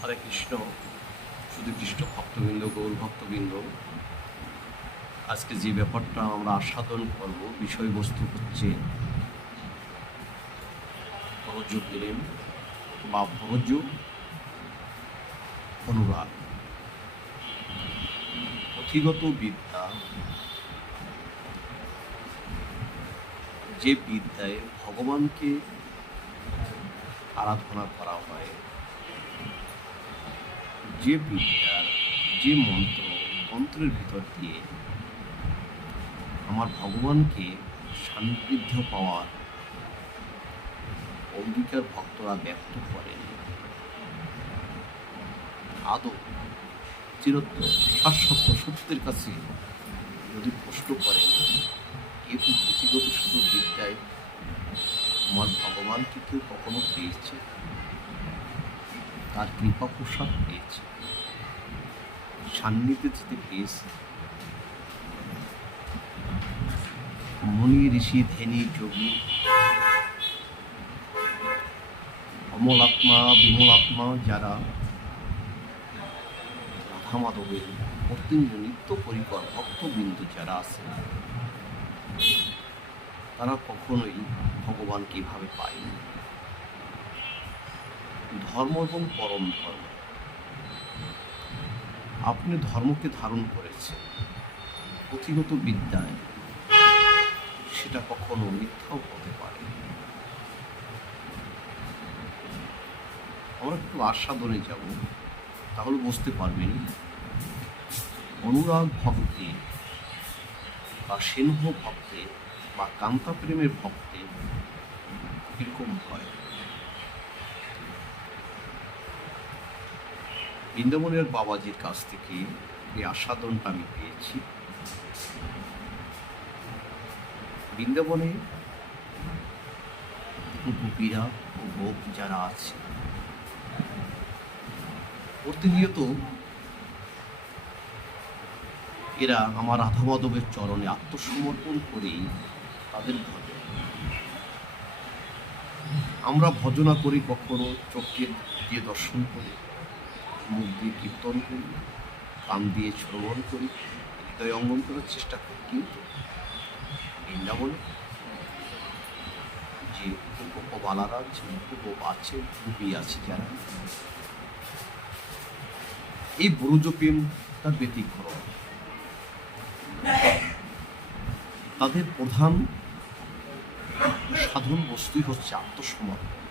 হরে কৃষ্ণ, শুধু কৃষ্ণ ভক্তবৃন্দ, গৌর ভক্তবৃন্দ, আজকে যে ব্যাপারটা আমরা আস্বাদন করব, বিষয়বস্তু হচ্ছে ভরজ প্রেম বা ভরজ অনুরাগ। পুঁথিগত বিদ্যা, যে বিদ্যায় ভগবানকে আরাধনা করা হয়, যে বিদ্যার যে মন্ত্রের ভিতর দিয়ে আমার ভগবানকে সান্নিধ্য পাওয়ার অঙ্গীকার ভক্তরা ব্যক্ত করেন, আদৌ চিরত্ব শাশ্বত সত্যের কাছে যদি প্রশ্ন করেন, কিন্তু পুঁথিগত শুধু বিদ্যায় আমার ভগবানকে কেউ কখনো পেয়েছে, তার কৃপা প্রসাদ পেয়েছে, সান্নিধ্যে যেতে পেয়েছে? মুনি ঋষি ধ্যানী যোগী অমলাত্মা বিমলাত্মা যারা রাধা মাধবের অত্যন্ত নিত্য পরিকর ভক্তবিন্দু যারা আছে, তারা কখনোই ভগবানকে এভাবে পায়নি। ধর্ম এবং পরম ধর্ম, আপনি ধর্মকে ধারণ করেছেন, পুঁথিগত বিদ্যায় সেটা কখনো মিথ্যাও হতে পারে। আমরা একটু আস্বাদনে যাব, তাহলে বুঝতে পারবেন অনুরাগ ভক্তে বা সিংহ ভক্তে বা কান্তা প্রেমের ভক্তে এরকম হয়। বৃন্দাবনের বাবাজির কাছ থেকে এই আস্বাদনটা আমি পেয়েছি। বৃন্দাবনে গোপীরা ও গোপ যারা আছে, প্রতিনিয়ত এরা আমার রাধা মাধবের চরণে আত্মসমর্পণ করেই তাদের ভজন। আমরা ভজনা করি কখনো চোখে দিয়ে দর্শন করি, মুখ দিয়ে কীর্তন করি, কান দিয়ে শ্রবণ করি, হৃদয় অঙ্গন করার চেষ্টা করি, কিন্তু বৃন্দাবনে যে গোপবালারা আছে, গোপ আছে, গোপী আছে, যারা এই ব্রজ প্রেম তার ব্যতিক্রম। তাদের প্রধান সাধন বস্তুই হচ্ছে আত্মসমর্পণ।